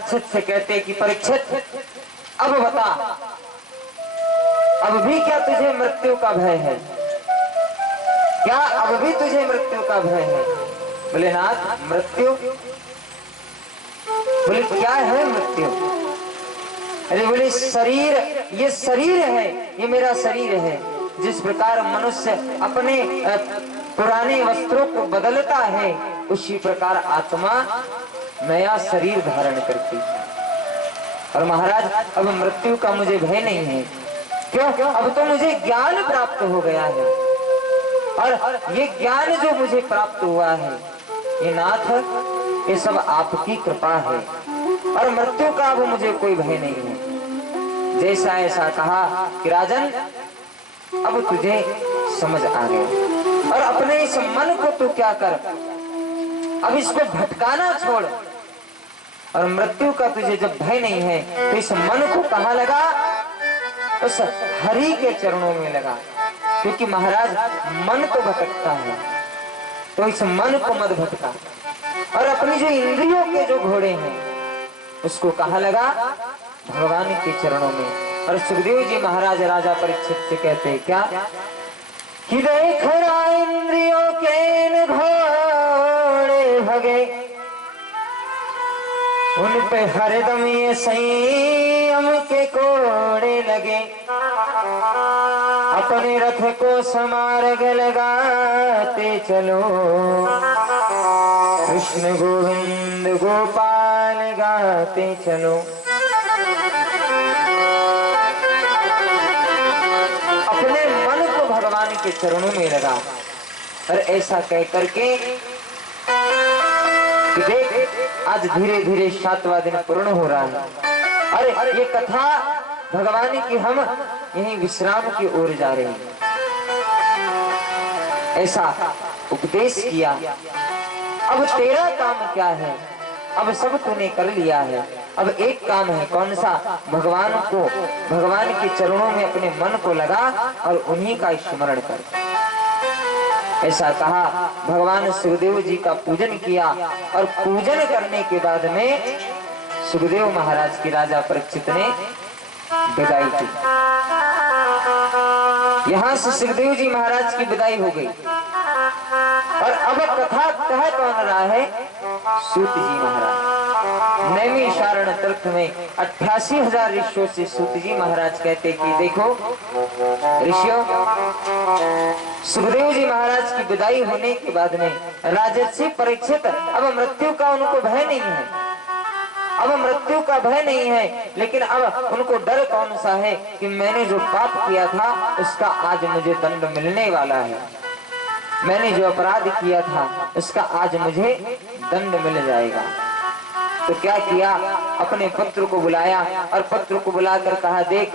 परीक्षित से कहते कि परीक्षित अब बता, अब भी क्या तुझे मृत्यु का भय है? क्या अब भी तुझे मृत्यु का भय है? बोले नाथ मृत्यु? बोले क्या है मृत्यु? अरे बोले शरीर, ये शरीर है, ये मेरा शरीर है। जिस प्रकार मनुष्य अपने पुराने वस्त्रों को बदलता है, उसी प्रकार आत्मा नया शरीर धारण करती है। और महाराज अब मृत्यु का मुझे भय नहीं है। क्यों? अब तो मुझे ज्ञान प्राप्त हो गया है, और ये ज्ञान जो मुझे प्राप्त हुआ है, ये नाथ ये सब आपकी कृपा है, और मृत्यु का अब मुझे कोई भय नहीं है। जैसा ऐसा कहा कि राजन अब तुझे समझ आ गया, और अपने इस मन को तू क्या कर, अब इसको भटकाना छोड़, और मृत्यु का तुझे जब भय नहीं है तो इस मन को कहाँ लगा? उस हरि के चरणों में लगा। क्योंकि महाराज मन तो भटकता है, तो इस मन को मत भटका, और अपनी जो इंद्रियों के जो घोड़े हैं उसको कहाँ लगा? भगवान के चरणों में। और सुखदेव जी महाराज राजा परीक्षित से कहते हैं क्या कि देख रा इंद्रियों के घोड़े भगे, उन पे हरदम ये संयम के कोड़े लगे, अपने रथ को समार्ग लगाते चलो, कृष्ण गोविंद गोपाल गाते चलो। अपने मन को भगवान के चरणों में लगा, और ऐसा कह करके कि देख आज धीरे धीरे 7वां दिन पूर्ण हो रहा है। अरे ये कथा भगवान की हम यहीं विश्राम की ओर जा रहे हैं, ऐसा उपदेश किया। अब तेरा काम क्या है? अब सब तूने कर लिया है, अब एक काम है। कौन सा? भगवान को, भगवान के चरणों में अपने मन को लगा और उन्हीं का स्मरण कर। ऐसा कहा। भगवान सुखदेव जी का पूजन किया, और पूजन करने के बाद में सुखदेव महाराज की राजा परीक्षित ने विदाई की। यहाँ से सुखदेव जी महाराज की विदाई हो गई, और अब कथा कह कौन रहा है? सूत जी महाराज। नैमिषारण्य तीर्थ में 88,000 ऋषियों से सूत जी महाराज कहते कि देखो ऋषियों, सुखदेव जी महाराज की विदाई होने के बाद में राजर्षि परीक्षित अब मृत्यु का उनको भय नहीं है, अब मृत्यु का भय नहीं है, लेकिन अब उनको डर कौन सा है कि मैंने जो पाप किया था उसका आज मुझे दंड मिलने वाला है, मैंने जो अपराध किया था उसका आज मुझे दंड मिल जाएगा। तो क्या किया? अपने पुत्र को बुलाया, और पुत्र को बुलाकर कहा देख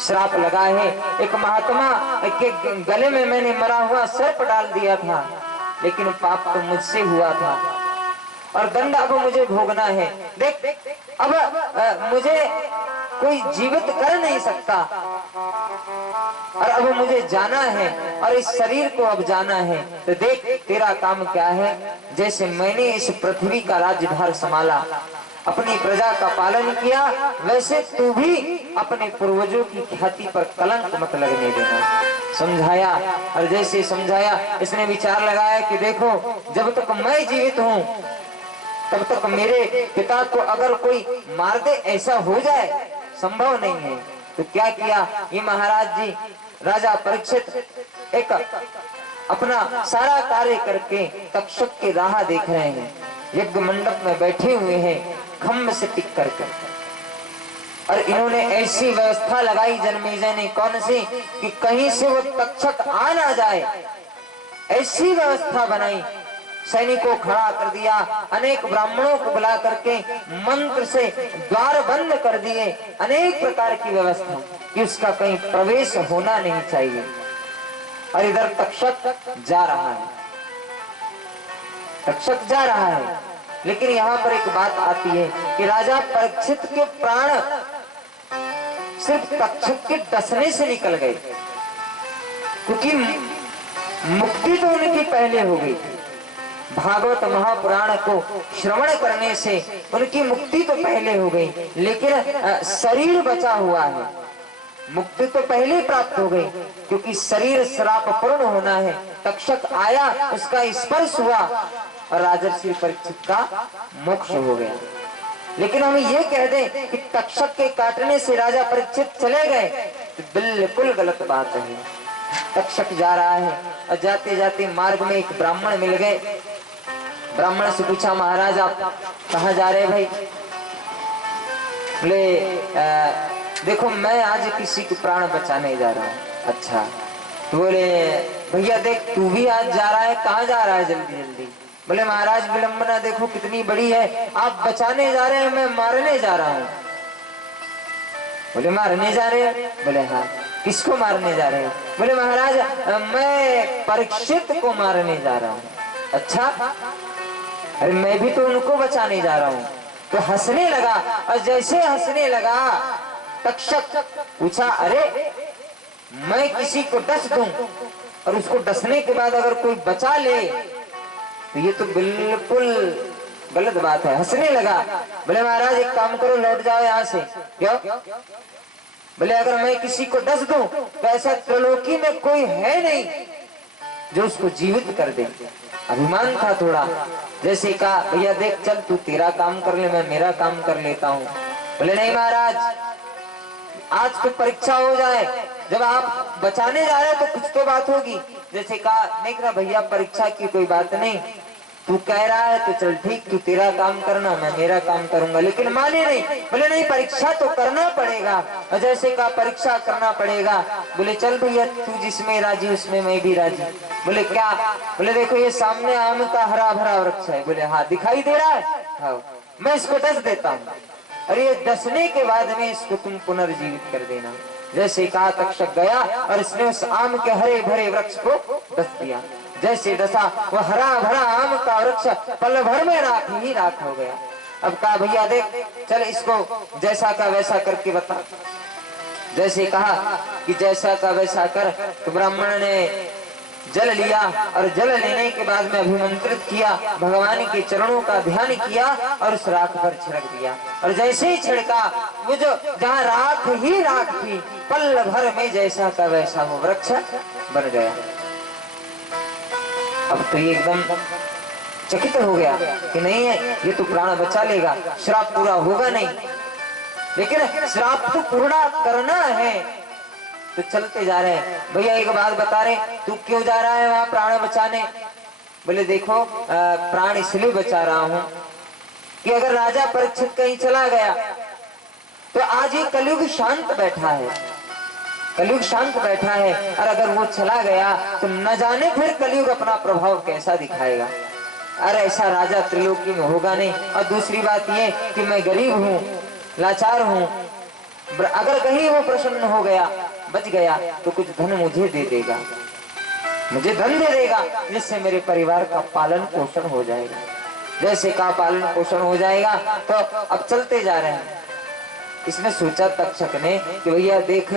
श्राप लगा है, एक महात्मा के गले में मैंने मरा हुआ सर्प डाल दिया था, लेकिन पाप तो मुझसे हुआ था, और दंड अब मुझे भोगना है। देख अब मुझे कोई जीवित कर नहीं सकता, और अब मुझे जाना है, और इस शरीर को अब जाना है। तो देख तेरा काम क्या है? जैसे मैंने इस पृथ्वी का राज्यभार संभाला, अपनी प्रजा का पालन किया, वैसे तू भी अपने पूर्वजों की ख्याति पर कलंक मत लगने देना। समझाया, और जैसे समझाया इसने विचार लगाया कि देखो जब तक मैं जीवित हूँ तब तक मेरे पिता को अगर कोई मार दे ऐसा हो जाए संभव नहीं है। तो क्या किया ये महाराज जी राजा परीक्षित एक अपना सारा कार्य करके तक्षक की राह देख रहे हैं, यज्ञ मंडप में बैठे हुए हैं खम्भ से टिक करके, और इन्होंने ऐसी व्यवस्था लगाई जन्मेजय ने, कौन सी कि कहीं से वो तक्षक आ ना जाए, ऐसी व्यवस्था बनाई। सैनिकों को खड़ा कर दिया, अनेक ब्राह्मणों को बुला करके मंत्र से द्वार बंद कर दिए, अनेक प्रकार की व्यवस्था कि उसका कहीं प्रवेश होना नहीं चाहिए। और इधर तक्षक जा रहा है, तक्षक जा रहा है, लेकिन यहाँ पर एक बात आती है कि राजा परीक्षित के प्राण सिर्फ तक्षक के डसने से निकल गए, क्योंकि मुक्ति तो उनकी पहले हो गई थी, भागवत महापुराण को श्रवण करने से उनकी मुक्ति तो पहले हो गई, लेकिन शरीर बचा हुआ है। मुक्ति तो पहले प्राप्त हो गई, क्योंकि शरीर श्राप पूर्ण होना है। तक्षक आया, उसका स्पर्श हुआ और राजर्षि परीक्षित का मोक्ष हो गया। लेकिन हम ये कह दें कि तक्षक के काटने से राजा परीक्षित चले गए, तो बिल्कुल गलत बात है। तक्षक जा रहा है और जाते जाते मार्ग में एक ब्राह्मण मिल गए। ब्राह्मण से पूछा, महाराज आप कहाँ जा रहे भाई? बोले देखो मैं आज किसी के प्राण बचाने जा रहा हूँ। अच्छा, तो बोले भैया देख तू भी आज जा रहा है, कहाँ जा रहा है जल्दी जल्दी? बोले महाराज विडंबना देखो कितनी बड़ी है, आप बचाने जा रहे हैं, मैं मारने जा रहा हूँ। बोले मारने जा रहे हैं? बोले हाँ। किसको मारने जा रहे हैं? बोले महाराज मैं परीक्षित को मारने जा रहा हूँ। अच्छा, अरे मैं भी तो उनको बचाने जा रहा हूँ। तो हंसने लगा, और जैसे हंसने लगा तक्षक पूछा, अरे मैं किसी को डस दूं और उसको डसने के बाद अगर कोई बचा ले तो ये तो बिल्कुल गलत बात है। हंसने लगा। बोले महाराज एक काम करो, लौट जाओ यहाँ से। क्यों? बोले अगर मैं किसी को डस दूं तो ऐसा त्रिलोकी में कोई है नहीं जो उसको जीवित कर दे। अभिमान था थोड़ा, जैसे कहा भैया देख चल तू तेरा काम कर ले, मैं मेरा काम कर लेता हूँ। बोले नहीं महाराज, आज तो परीक्षा हो जाए, जब आप बचाने जा रहे हो तो कुछ तो बात होगी। जैसे कहा देख रहा भैया परीक्षा की कोई बात नहीं, तू कह रहा है तो चल ठीक, तू तेरा काम करना, मैं मेरा काम करूंगा। लेकिन माने नहीं। बोले नहीं परीक्षा तो करना पड़ेगा। और जैसे कहा परीक्षा करना पड़ेगा। बोले चल भैया तू जिसमें राजी उसमें मैं भी राजी। बोले क्या? बोले देखो ये सामने आम का हरा भरा वृक्ष है। बोले हाँ दिखाई दे रहा है, हाँ मैं इसको डस देता हूँ, और ये डसने के बाद में इसको तुम पुनर्जीवित कर देना। जैसे कहा तक्षक गया और इसने उस आम के हरे भरे वृक्ष को डस दिया। जैसे डसा वो हरा भरा आम का वृक्ष पल भर में राख ही राख हो गया। अब कहा भैया देख चल इसको जैसा का वैसा करके बता। जैसे कहा कि जैसा का वैसा कर, तो ब्राह्मण ने जल लिया और जल लेने के बाद में अभिमंत्रित किया, भगवान के चरणों का ध्यान किया और उस राख पर छिड़क दिया। और जैसे ही छिड़का वो जो जहाँ राख ही राख थी, पल भर में जैसा का वैसा वो वृक्ष बन गया। अब तो ये एकदम चकित हो गया कि नहीं है ये तो प्राण बचा लेगा, श्राप पूरा होगा नहीं। लेकिन श्राप तो पूरा करना है, तो चलते जा रहे हैं। भैया एक बात बता रहे, तू क्यों जा रहा है वहां प्राण बचाने? बोले देखो प्राण इसलिए बचा रहा हूं कि अगर राजा परीक्षित कहीं चला गया तो आज ये कलयुग शांत बैठा है, कलयुग शांत बैठा है, और अगर वो चला गया तो न जाने फिर कलयुग अपना प्रभाव कैसा दिखाएगा। अरे ऐसा राजा त्रिलोकी में होगा नहीं। और दूसरी बात ये कि मैं गरीब हूँ, लाचार हूँ, अगर कहीं वो प्रसन्न हो गया, बच गया, तो कुछ धन मुझे दे देगा, मुझे धन दे देगा, जिससे मेरे परिवार का पालन पोषण हो जाएगा। जैसे का पालन पोषण हो जाएगा। तो अब चलते जा रहे हैं। इसने सोचा तक्षक ने कि भैया देख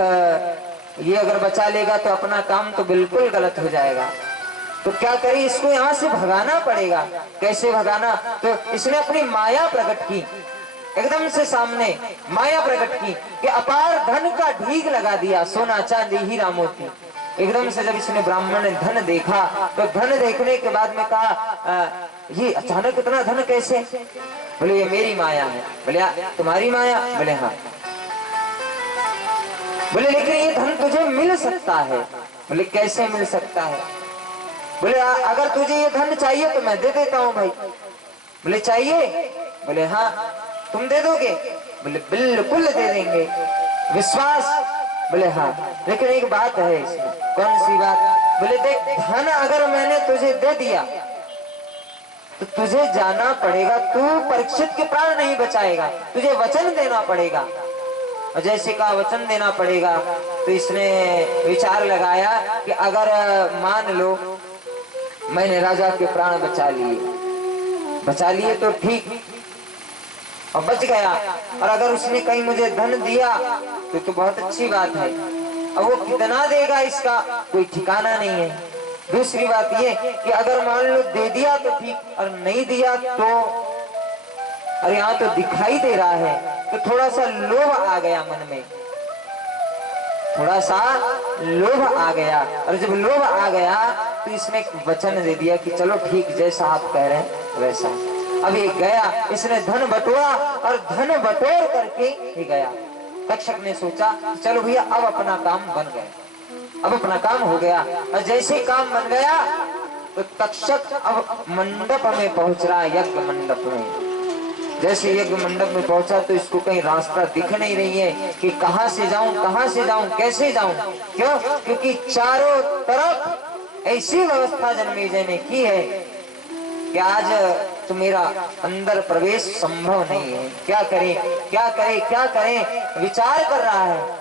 ये अगर बचा लेगा तो अपना काम तो बिल्कुल गलत हो जाएगा, तो क्या करें, इसको यहाँ से भगाना पड़ेगा। कैसे भगाना? तो इसने अपनी माया प्रकट की, एकदम से सामने माया प्रकट की कि अपार धन का ढीग लगा दिया, सोना चांदी हीरा मोती। एकदम से जब इसने ब्राह्मण ने धन देखा तो धन देखने के बाद में कहा ये अचानक इतना धन कैसे? बोले ये मेरी माया है। बोले तुम्हारी माया? बोले हाँ। बोले लेकिन ये धन तुझे मिल सकता है। बोले कैसे मिल सकता है? बोले अगर तुझे ये धन चाहिए तो मैं दे देता हूँ भाई। बोले चाहिए? बोले हाँ। तुम दे दोगे? बोले बिल्कुल दे देंगे। विश्वास? बोले हाँ। लेकिन एक बात है इसमें। कौन सी बात? बोले देख धन अगर मैंने तुझे दे दिया तो तुझे जाना पड़ेगा, तू परीक्षित के प्राण नहीं बचाएगा, तुझे वचन देना पड़ेगा। और जैसे का वचन देना पड़ेगा तो इसने विचार लगाया कि अगर मान लो मैंने राजा के प्राण बचा लिए तो ठीक और बच गया, और अगर उसने कहीं मुझे धन दिया तो बहुत अच्छी बात है। अब वो कितना देगा इसका कोई ठिकाना नहीं है। दूसरी बात ये कि अगर मान लो दे दिया तो ठीक और नहीं दिया तो, और यहाँ तो दिखाई दे रहा है, तो थोड़ा सा लोभ आ गया मन में, थोड़ा सा लोभ आ गया। और जब लोभ आ गया तो इसने वचन दे दिया कि चलो ठीक जैसा आप कह रहे हैं वैसा। अब ये गया, इसने धन बटोरा और धन बटोर करके ही गया। तक्षक ने सोचा चलो भैया अब अपना काम बन गया, अब अपना काम हो गया। और जैसे काम बन गया तो तक्षक अब मंडप में पहुंच रहा, यज्ञ मंडप में। जैसे यज्ञ मंडप में पहुंचा तो इसको कहीं रास्ता दिख नहीं रही है कि कहां से जाऊं, कहां से जाऊं, कैसे जाऊं। क्यों? क्योंकि चारों तरफ ऐसी व्यवस्था जन्मेजय ने की है कि आज तो मेरा अंदर प्रवेश संभव नहीं है। क्या करें, क्या करें, क्या करें, विचार कर रहा है।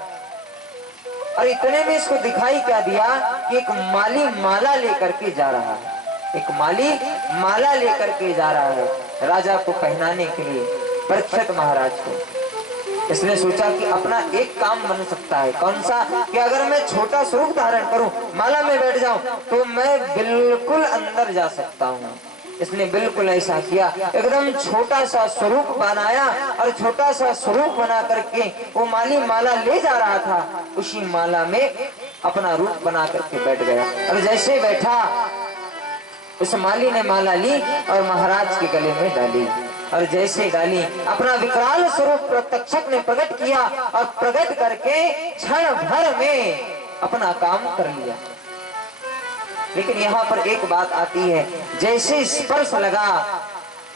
और इतने में इसको दिखाई क्या दिया कि एक माली माला लेकर के जा रहा है, एक माली माला लेकर के जा रहा है राजा को पहनाने के लिए, परीक्षित महाराज को। इसने सोचा कि अपना एक काम बन सकता है। कौन सा? कि अगर मैं छोटा स्वरूप धारण करूं, माला में बैठ जाऊं, तो मैं बिल्कुल अंदर जा सकता हूं। इसने बिल्कुल ऐसा किया, एकदम छोटा सा स्वरूप बनाया और छोटा सा स्वरूप बना करके वो माली माला ले जा रहा था, उसी माला में अपना रूप बना करके बैठ गया। और जैसे बैठा उस माली ने माला ली और महाराज के गले में डाली। और जैसे डाली अपना विकराल स्वरूप तक्षक ने प्रकट किया और प्रकट करके क्षण भर में अपना काम कर लिया। लेकिन यहाँ पर एक बात आती है, जैसे स्पर्श लगा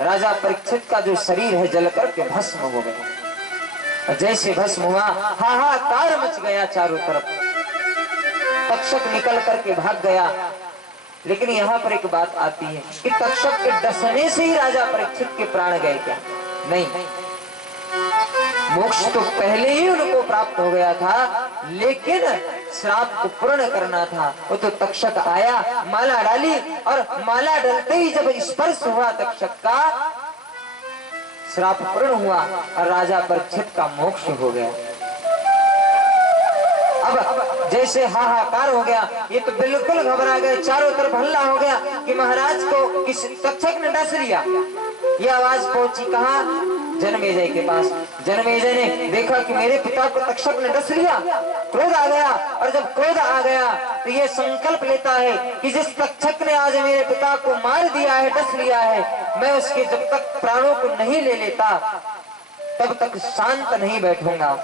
राजा परीक्षित का जो शरीर है जल करके भस्म हो गया। जैसे भस्म हुआ हाहाकार मच गया चारों तरफ, तक्षक निकल करके भाग गया। लेकिन यहाँ पर एक बात आती है कि तक्षक के डसने से ही राजा परीक्षित के प्राण गए क्या? नहीं, मोक्ष तो पहले ही उनको प्राप्त हो गया था, लेकिन श्राप को पूर्ण करना था। वो तो तक्षक आया, माला डाली और माला डलते ही जब स्पर्श हुआ तक्षक का, श्राप पूर्ण हुआ और राजा परीक्षित का मोक्ष हो गया। अब जैसे हाहाकार हो गया, ये तो बिल्कुल घबरा गए, चारों तरफ हल्ला हो गया कि महाराज को किस तक्षक ने डस लिया। ये आवाज पहुंची कहाँ? जन्मेजय के पास। जन्मेजय ने देखा कि मेरे पिता को तक्षक ने डस लिया, क्रोध आ गया। और जब क्रोध आ गया तो ये संकल्प लेता है कि जिस तक्षक ने आज मेरे पिता को मार दिया है, डस लिया है, मैं उसके जब तक प्राणों को नहीं ले लेता तब तक शांत नहीं बैठूंगा।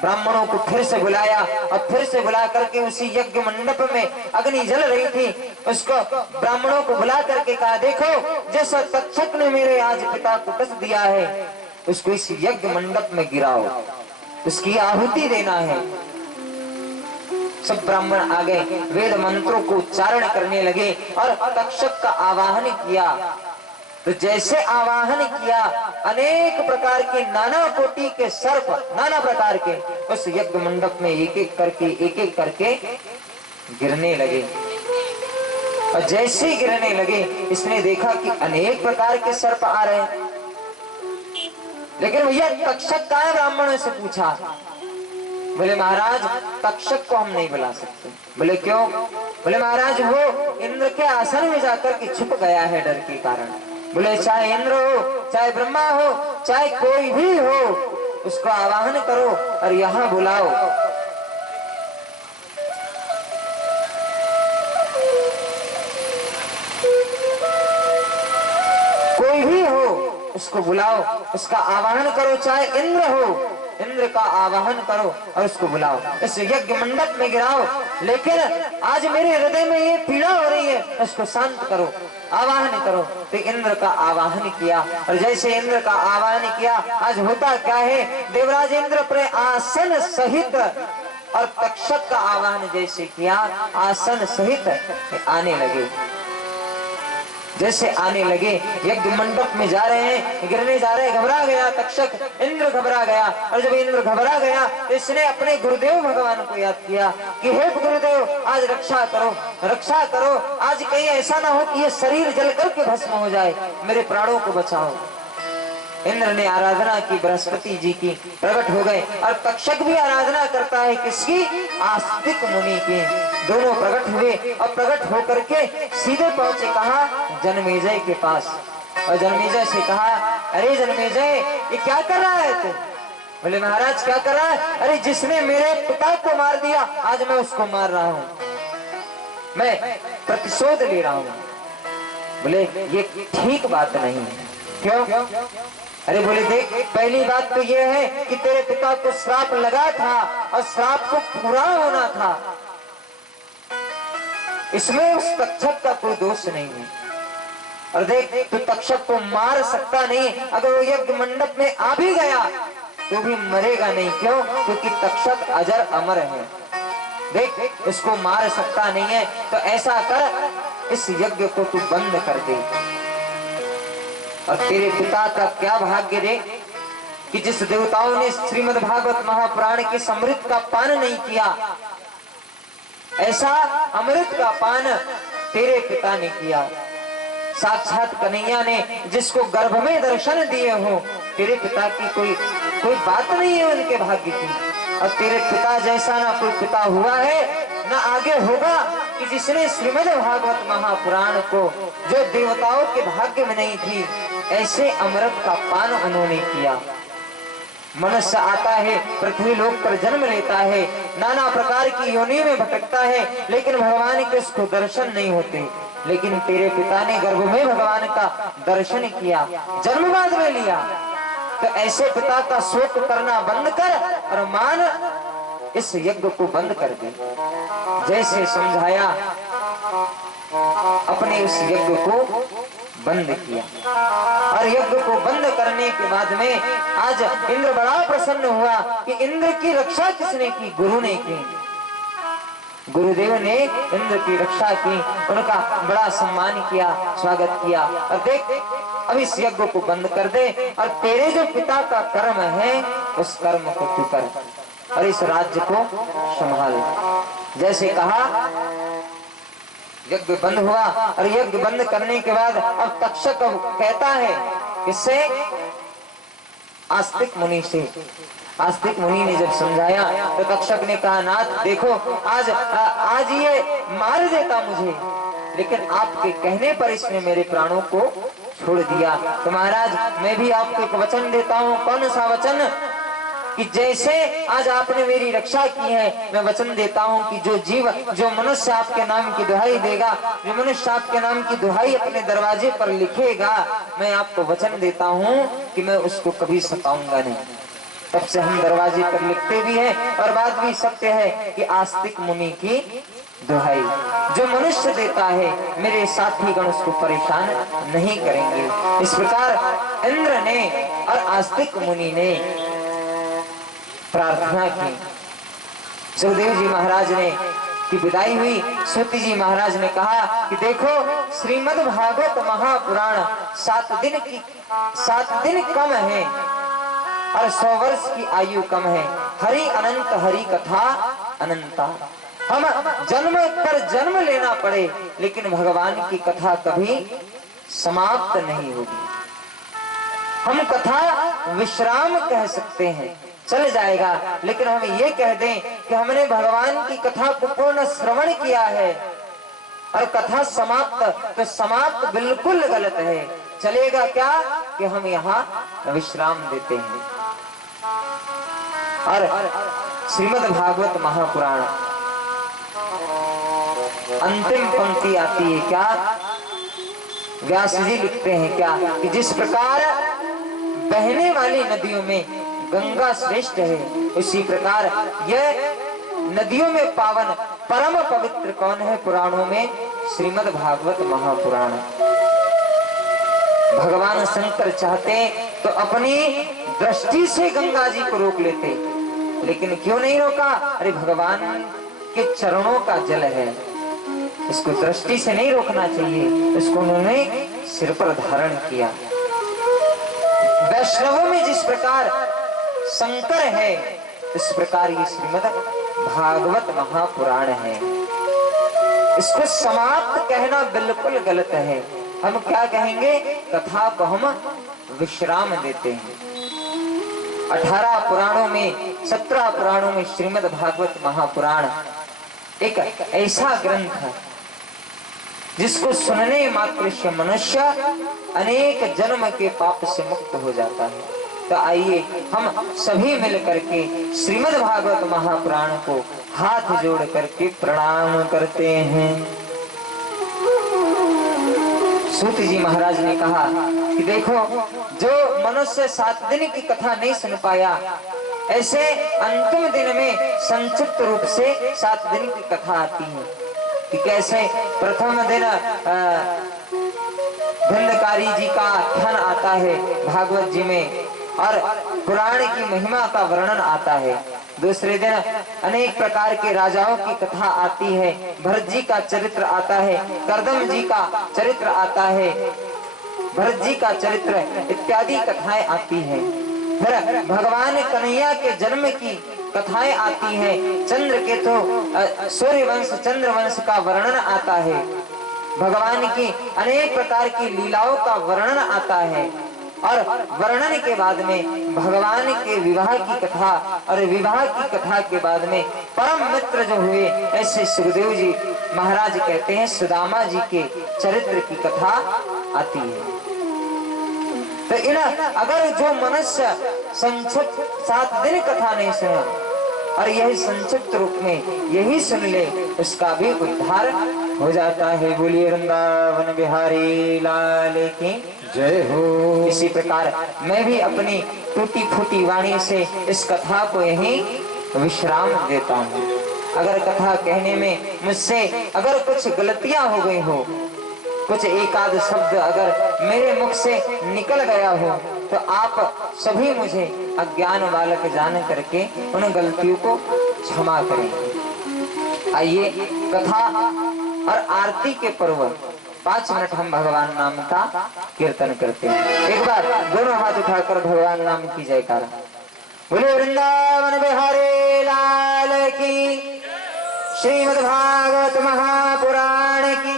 ब्राह्मणों को फिर से बुलाया और फिर से बुला करके उसी यज्ञ मंडप में अग्नि जल रही थी, उसको ब्राह्मणों को बुला करके कहा, देखो जैसा तक्षक ने मेरे आज पिता को डस दिया है, उसको इस यज्ञ मंडप में गिराओ, उसकी आहुति देना है। सब ब्राह्मण आ गए, वेद मंत्रों को उच्चारण करने लगे और तक्षक का आवाहन किया। तो जैसे आवाहन किया, अनेक प्रकार के नाना कोटि के सर्प, नाना प्रकार के उस यज्ञ मंडप में एक एक करके गिरने लगे। और जैसे गिरने लगे, इसने देखा कि अनेक प्रकार के सर्प आ रहे हैं। लेकिन भैया तक्षक कहाँ है? ब्राह्मणों से पूछा। बोले महाराज तक्षक को हम नहीं बुला सकते। बोले क्यों? बोले महाराज वो इंद्र के आसन में जाकर के छुप गया है डर के कारण। बोले चाहे इंद्र हो, चाहे ब्रह्मा हो, चाहे कोई भी हो, उसको आवाहन करो और यहाँ बुलाओ। कोई भी हो उसको बुलाओ, उसका आवाहन करो, चाहे इंद्र हो, इंद्र का आवाहन करो और उसको बुलाओ, इस यज्ञ मंडप में गिराओ। लेकिन आज मेरे हृदय में ये पीड़ा हो रही है, उसको शांत करो, आवाहन करो। तो इंद्र का आवाहन किया और जैसे इंद्र का आवाहन किया, आज होता क्या है, देवराज इंद्र पर आसन सहित और तक्षक का आवाहन जैसे किया, आसन सहित आने लगे। जैसे आने लगे, यज्ञ मंडप में जा रहे हैं, गिरने जा रहे हैं, घबरा गया तक्षक, इंद्र घबरा गया। और जब इंद्र घबरा गया तो इसने अपने गुरुदेव भगवान को याद किया कि हे गुरुदेव आज रक्षा करो, रक्षा करो, आज कहीं ऐसा ना हो कि ये शरीर जल करके भस्म हो जाए, मेरे प्राणों को बचाओ। इंद्र ने आराधना की, बृहस्पति जी की, प्रकट हो गए। और तक्षक भी आराधना करता है किसकी? आस्तिक मुनि की। दोनों प्रकट हुए और प्रकट होकर के सीधे पहुंचे कहा? जन्मेजय के पास। और जन्मेजय से कहा, अरे जन्मेजय, ये क्या कर रहा है तू? बोले महाराज क्या कर रहा है? अरे जिसने मेरे पिता को मार दिया, आज मैं उसको मार रहा हूँ, मैं प्रतिशोध ले रहा हूँ। बोले ये ठीक बात नहीं है। क्यों? अरे बोले देख, पहली बात तो ये है कि तेरे पिता को श्राप लगा था और श्राप को पूरा होना था, इसमें उस तक्षक का कोई दोष नहीं है। और देख, तू तक्षक को मार सकता नहीं, अगर वो यज्ञ मंडप में आ भी गया तो भी मरेगा नहीं। क्यों? क्योंकि तक्षक अजर अमर है। देख, इसको मार सकता नहीं है, तो ऐसा कर, इस यज्ञ को तू बंद कर दे। और तेरे पिता का क्या भाग्य रे कि जिस देवताओं ने श्रीमद् भागवत महापुराण के अमृत का पान नहीं किया, ऐसा अमृत का पान तेरे पिता ने किया। साक्षात कन्हैया ने जिसको गर्भ में दर्शन दिए हो, तेरे पिता की कोई बात नहीं है उनके भाग्य की। और तेरे पिता जैसा ना कोई पिता हुआ है, ना आगे होगा, कि जिसने श्रीमद् भागवत महापुराण को, जो देवताओं के भाग्य में नहीं थी, ऐसे अमृत का पान उन्होंने किया। मनुष्य आता है, पृथ्वी लोक पर जन्म लेता है, नाना प्रकार की योनि में भटकता है, लेकिन भगवान के उसको दर्शन नहीं होते। लेकिन तेरे पिता ने गर्भ में भगवान का दर्शन किया, जन्म बाद में लिया। तो ऐसे पिता का शोक करना बंद कर और मान, इस यज्ञ को बंद कर दे। जैसे समझाया, अपने उस यज्ञ को बंद किया। और यज्ञ को बंद करने के बाद में आज इंद्र बड़ा प्रसन्न हुआ कि इंद्र की रक्षा किसने की? गुरु ने की। गुरुदेव ने इंद्र की रक्षा की, उनका बड़ा सम्मान किया, स्वागत किया। और देख, अब इस यज्ञ को बंद कर दे और तेरे जो पिता का कर्म है, उस कर्म को तू कर और इस राज्य को संभाल। जैसे कहा, यज्ञ बंद हुआ। और यज्ञ बंद करने के बाद अब तक्षक कहता है, इससे आस्तिक मुनि से। आस्तिक मुनि ने जब समझाया तो तक्षक ने कहा, नाथ देखो, आज ये मार देता मुझे, लेकिन आपके कहने पर इसने मेरे प्राणों को छोड़ दिया। तो महाराज, मैं भी आपको एक वचन देता हूँ। कौन सा वचन? कि जैसे आज आपने मेरी रक्षा की है, मैं वचन देता हूँ कि जो मनुष्य आपके नाम की दुहाई देगा, जो मनुष्य आपके नाम की दुहाई अपने दरवाजे पर लिखेगा, मैं आपको वचन देता हूँ कि मैं उसको कभी सताऊंगा नहीं। तब से हम दरवाजे पर लिखते भी हैं, और बात भी सत्य है कि आस्तिक मुनि की दुहाई जो मनुष्य देता है, मेरे साथी गण उसको परेशान नहीं करेंगे। इस प्रकार इंद्र ने और आस्तिक मुनि ने प्रार्थना की। सुखदेव जी महाराज ने की विदाई हुई। सूत जी महाराज ने कहा कि देखो, श्रीमद् भागवत महापुराण 7 दिन कम है और 100 वर्ष की आयु कम है। हरि अनंत, हरि कथा अनंता। हम जन्म पर जन्म लेना पड़े, लेकिन भगवान की कथा कभी समाप्त नहीं होगी। हम कथा विश्राम कह सकते हैं, चल जाएगा, लेकिन हम ये कह दें कि हमने भगवान की कथा को पूर्ण श्रवण किया है और कथा समाप्त, तो समाप्त बिल्कुल गलत है। चलेगा क्या कि हम यहाँ विश्राम देते हैं। और श्रीमद् भागवत महापुराण अंतिम पंक्ति आती है क्या? व्यास जी लिखते हैं क्या कि जिस प्रकार बहने वाली नदियों में गंगा श्रेष्ठ है, उसी प्रकार यह नदियों में पावन परम पवित्र कौन है? पुराणों में श्रीमद् भागवत महापुराण। भगवान शंकर चाहते तो अपनी दृष्टि से गंगा जी को रोक लेते, लेकिन क्यों नहीं रोका? अरे भगवान के चरणों का जल है, इसको दृष्टि से नहीं रोकना चाहिए। इसको उन्होंने सिर पर धारण किया। वैष्णवों में जिस प्रकार शंकर है, इस प्रकार ये श्रीमद् भागवत महापुराण है। इसको समाप्त कहना बिल्कुल गलत है। हम क्या कहेंगे? कथा को हम विश्राम देते हैं। 18 पुराणों में 17 पुराणों में श्रीमद् भागवत महापुराण एक ऐसा ग्रंथ है जिसको सुनने मात्र से मनुष्य अनेक जन्म के पाप से मुक्त हो जाता है। तो आइए हम सभी मिलकर के श्रीमद् भागवत महापुराण को हाथ जोड़ करके प्रणाम करते हैं। सूत जी महाराज ने कहा कि देखो, जो मनुष्य 7 दिन की कथा नहीं सुन पाया, ऐसे अंतिम दिन में संक्षिप्त रूप से 7 दिन की कथा आती है कि कैसे प्रथम दिन धंधकारी जी का आख्यान आता है भागवत जी में और पुराण की महिमा का वर्णन आता है। दूसरे दिन अनेक प्रकार के राजाओं की कथा आती है, भरत जी का चरित्र आता है, कर्दम जी का चरित्र आता है, भरत जी का चरित्र इत्यादि कथाएं आती हैं। फिर भगवान कन्हैया के जन्म की कथाएं आती हैं। चंद्र के तो सूर्यवंश चंद्रवंश का वर्णन आता है, भगवान की अनेक प्रकार की लीलाओं का वर्णन आता है और वर्णन के बाद में भगवान के विवाह की कथा और विवाह की कथा के बाद में परम मित्र जो हुए ऐसे सुखदेव जी महाराज कहते हैं सुदामा जी के चरित्र की कथा आती है। तो इन अगर जो मनुष्य संक्षिप्त 7 दिन कथा नहीं सुना और यही संक्षिप्त रूप में यही सुन ले, उसका भी उद्धार हो जाता है। बोलिए वृंदावन बिहारी लाल की जय हो। इसी प्रकार मैं भी अपनी टूटी फूटी वाणी से इस कथा को यहीं विश्राम देता हूँ। अगर कथा कहने में मुझसे अगर कुछ गलतियां हो गई हो, कुछ एकाध शब्द अगर मेरे मुख से निकल गया हो, तो आप सभी मुझे अज्ञान बालक जान करके उन गलतियों को क्षमा करें। आइए कथा और आरती के पर्व 5 मिनट हम भगवान नाम का कीर्तन करते हैं। एक बार दोनों हाथ उठाकर भगवान नाम की जयकारा। बोले वृंदावन बिहारी लाल की, श्रीमद् भागवत महापुराण की।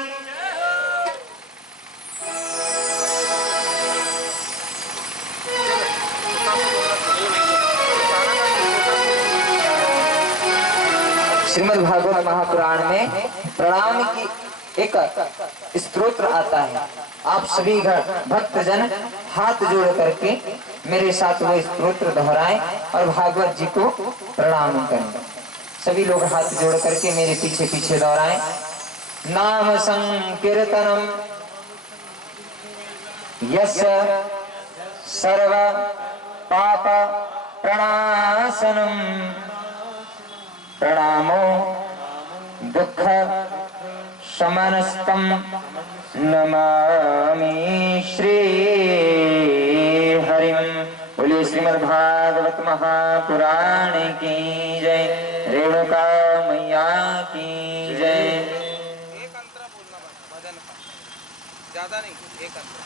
श्रीमद् भागवत महापुराण में प्रणाम की एक स्तोत्र आता है। आप सभी भक्तजन हाथ जोड़ करके मेरे साथ वो स्तोत्र दोहराएं और भागवत जी को प्रणाम करें। सभी लोग हाथ जोड़ करके मेरे पीछे पीछे दोहराएं। नाम संकीर्तनम यस्य सर्व पाप प्रणाशनम प्रणामो दुख शमनस्तम नमामि श्री हरिम। बोलिए श्रीमद् भागवत महापुराण की जय, रेणुका मैया की जय। एक अंतरा बोलना भजन का, ज्यादा नहीं, एक अंतरा।